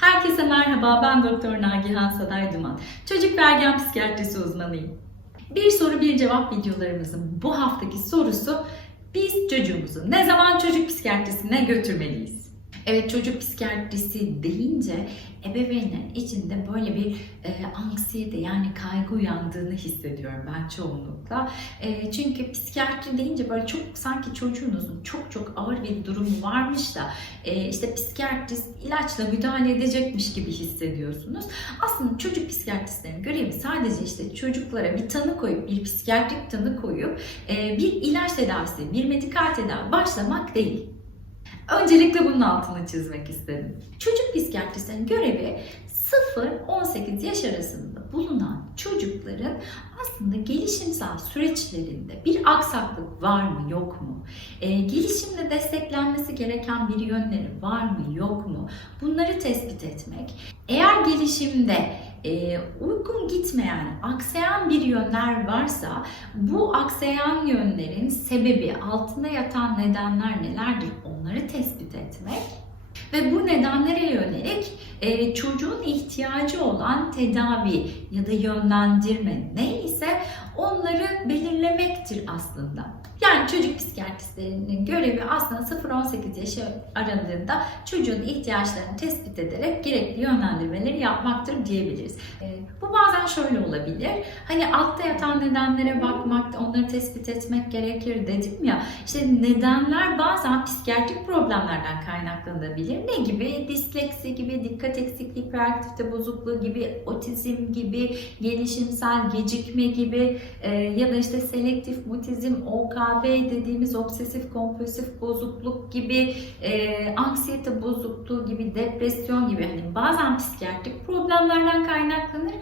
Herkese merhaba, ben Doktor Nagihan Saday Duman. Çocuk ve ergen psikiyatrisi uzmanıyım. Bir soru bir cevap videolarımızın bu haftaki sorusu biz çocuğumuzu ne zaman çocuk psikiyatrisine götürmeliyiz? Evet çocuk psikiyatrisi deyince ebeveynlerin içinde böyle bir e, anksiyete yani kaygı uyandığını hissediyorum ben çoğunlukla. E, çünkü psikiyatri deyince böyle çok sanki çocuğunuzun çok çok ağır bir durumu varmış da e, işte psikiyatrist ilaçla müdahale edecekmiş gibi hissediyorsunuz. Aslında çocuk psikiyatristlerin görevi sadece işte çocuklara bir tanı koyup bir psikiyatrik tanı koyup e, bir ilaç tedavisi, bir medikal tedavi başlamak değil. Öncelikle bunun altını çizmek istedim. Çocuk psikiyatristlerin görevi 0-18 yaş arasında bulunan çocukların aslında gelişimsel süreçlerinde bir aksaklık var mı yok mu? E, gelişimde desteklenmesi gereken bir yönleri var mı yok mu? Bunları tespit etmek. Eğer gelişimde e, uygun gitmeyen, aksayan bir yönler varsa bu aksayan yönlerin sebebi, altında yatan nedenler nelerdir onları tespit etmek ve bu nedenlere yönelik e, çocuğun ihtiyacı olan tedavi ya da yönlendirme neyse onları belirlemektir aslında. Yani çocuk psikiyatristlerinin görevi aslında 0-18 yaş aralığında çocuğun ihtiyaçlarını tespit ederek gerekli yönlendirmeleri yapmaktır diyebiliriz. E, bu bazen şöyle olabilir. Hani altta yatan nedenlere bakmak, onları tespit etmek gerekir dedim ya. İşte nedenler bazen psikiyatrik problemlerden kaynaklanabilir. Ne gibi? Disleksi gibi, dikkat eksikliği, hiperaktivite bozukluğu gibi, otizm gibi, gelişimsel gecikme gibi e, ya da işte selektif mutizm, OKB dediğimiz obsesif kompulsif bozukluk gibi, e, anksiyete bozukluğu gibi, depresyon gibi hani bazen psikiyatrik problemlerden kaynaklanır.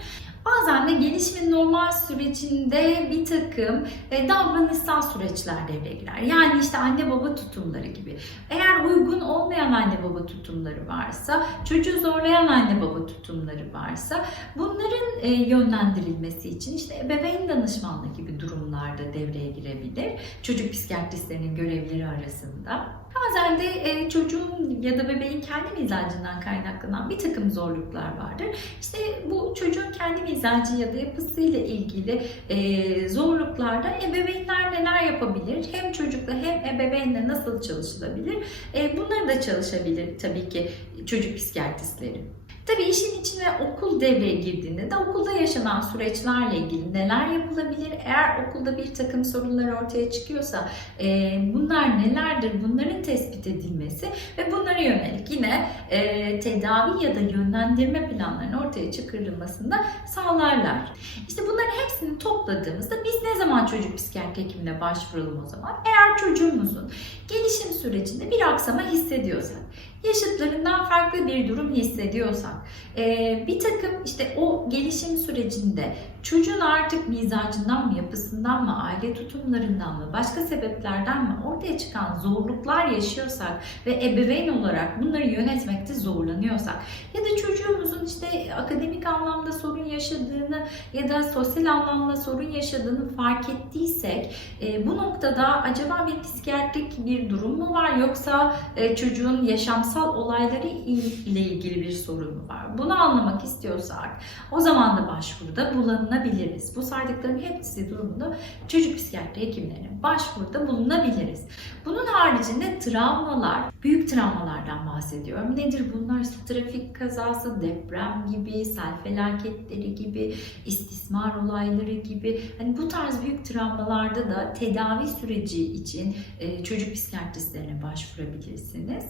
Bazen de gelişimin normal sürecinde bir takım e, davranışsal süreçler devreye girer. Yani işte anne baba tutumları gibi. Eğer uygun olmayan anne baba tutumları varsa, çocuğu zorlayan anne baba tutumları varsa bunların e, yönlendirilmesi için işte ebeveyn danışmanlığı gibi durumlarda devreye girebilir. Çocuk psikiyatristlerinin görevleri arasında. Bazen de e, çocuğun ya da bebeğin kendi mizacından kaynaklanan bir takım zorluklar vardır. İşte bu çocuğun kendi mizacı ya da yapısıyla ilgili e, zorluklarda ebeveynler neler yapabilir? Hem çocukla hem ebeveynle nasıl çalışılabilir? E, bunları da çalışabilir tabii ki çocuk psikiyatristleri. Tabii işin içine okul devreye girdiğinde de okulda yaşanan süreçlerle ilgili neler yapılabilir? Eğer okulda bir takım sorunlar ortaya çıkıyorsa e, bunlar nelerdir? Bunların tespit edilmesi ve bunlara yönelik yine e, tedavi ya da yönlendirme planlarının ortaya çıkarılmasında sağlarlar. İşte bunların hepsini topladığımızda biz ne zaman çocuk psikiyatri hekimine başvuralım o zaman? Eğer çocuğumuzun gelişim sürecinde bir aksama hissediyorsak, yaşıtlarından farklı bir durum hissediyorsak, e, bir takım işte o gelişim sürecinde çocuğun artık mizacından mı, yapısından mı, aile tutumlarından mı, başka sebeplerden mi ortaya çıkan zorluklar yaşıyorsak ve ebeveyn olarak bunları yönetmekte zorlanıyorsak ya da çocuğumuzun işte akademik anlamda sorun yaşadığını ya da sosyal anlamda sorun yaşadığını fark ettiysek e, bu noktada acaba bir psikiyatrik bir durum mu var yoksa e, çocuğun yaşamsal olayları ile ilgili bir sorun var? Bunu anlamak istiyorsak o zaman da başvuruda bulunabiliriz. Bu saydıkların hepsi durumunda çocuk psikiyatri hekimlerine başvuruda bulunabiliriz. Bunun haricinde travmalar, büyük travmalardan bahsediyorum. Nedir bunlar? İşte trafik kazası, deprem gibi, sel felaketleri gibi, istismar olayları gibi. Hani bu tarz büyük travmalarda da tedavi süreci için e, çocuk psikiyatristlerine başvurabilirsiniz.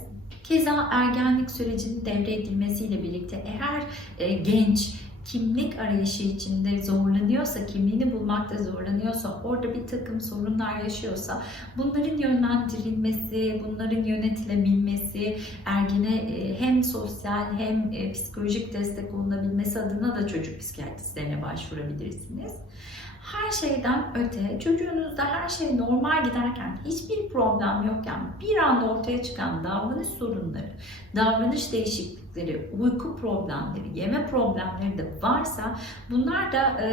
Keza ergenlik sürecinin devreye girmesiyle birlikte eğer e, genç kimlik arayışı içinde zorlanıyorsa, kimliğini bulmakta zorlanıyorsa, orada bir takım sorunlar yaşıyorsa bunların yönlendirilmesi, bunların yönetilebilmesi, ergene e, hem sosyal hem e, psikolojik destek olunabilmesi adına da çocuk psikiyatristlerine başvurabilirsiniz. Her şeyden öte çocuğunuzda her şey normal giderken hiçbir problem yokken bir anda ortaya çıkan davranış sorunları, davranış değişiklikleri, uyku problemleri, yeme problemleri de varsa bunlar da e,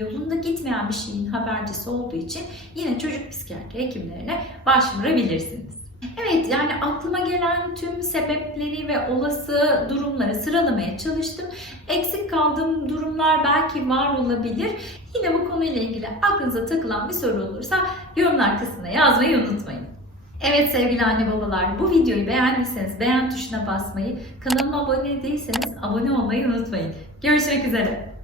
yolunda gitmeyen bir şeyin habercisi olduğu için yine çocuk psikiyatri hekimlerine başvurabilirsiniz. Evet yani aklıma gelen tüm sebepleri ve olası durumları sıralamaya çalıştım. Eksik kaldığım durumlar belki var olabilir. Yine bu konuyla ilgili aklınıza takılan bir soru olursa yorumlar kısmına yazmayı unutmayın. Evet sevgili anne babalar bu videoyu beğendiyseniz beğen tuşuna basmayı, kanalıma abone değilseniz abone olmayı unutmayın. Görüşmek üzere.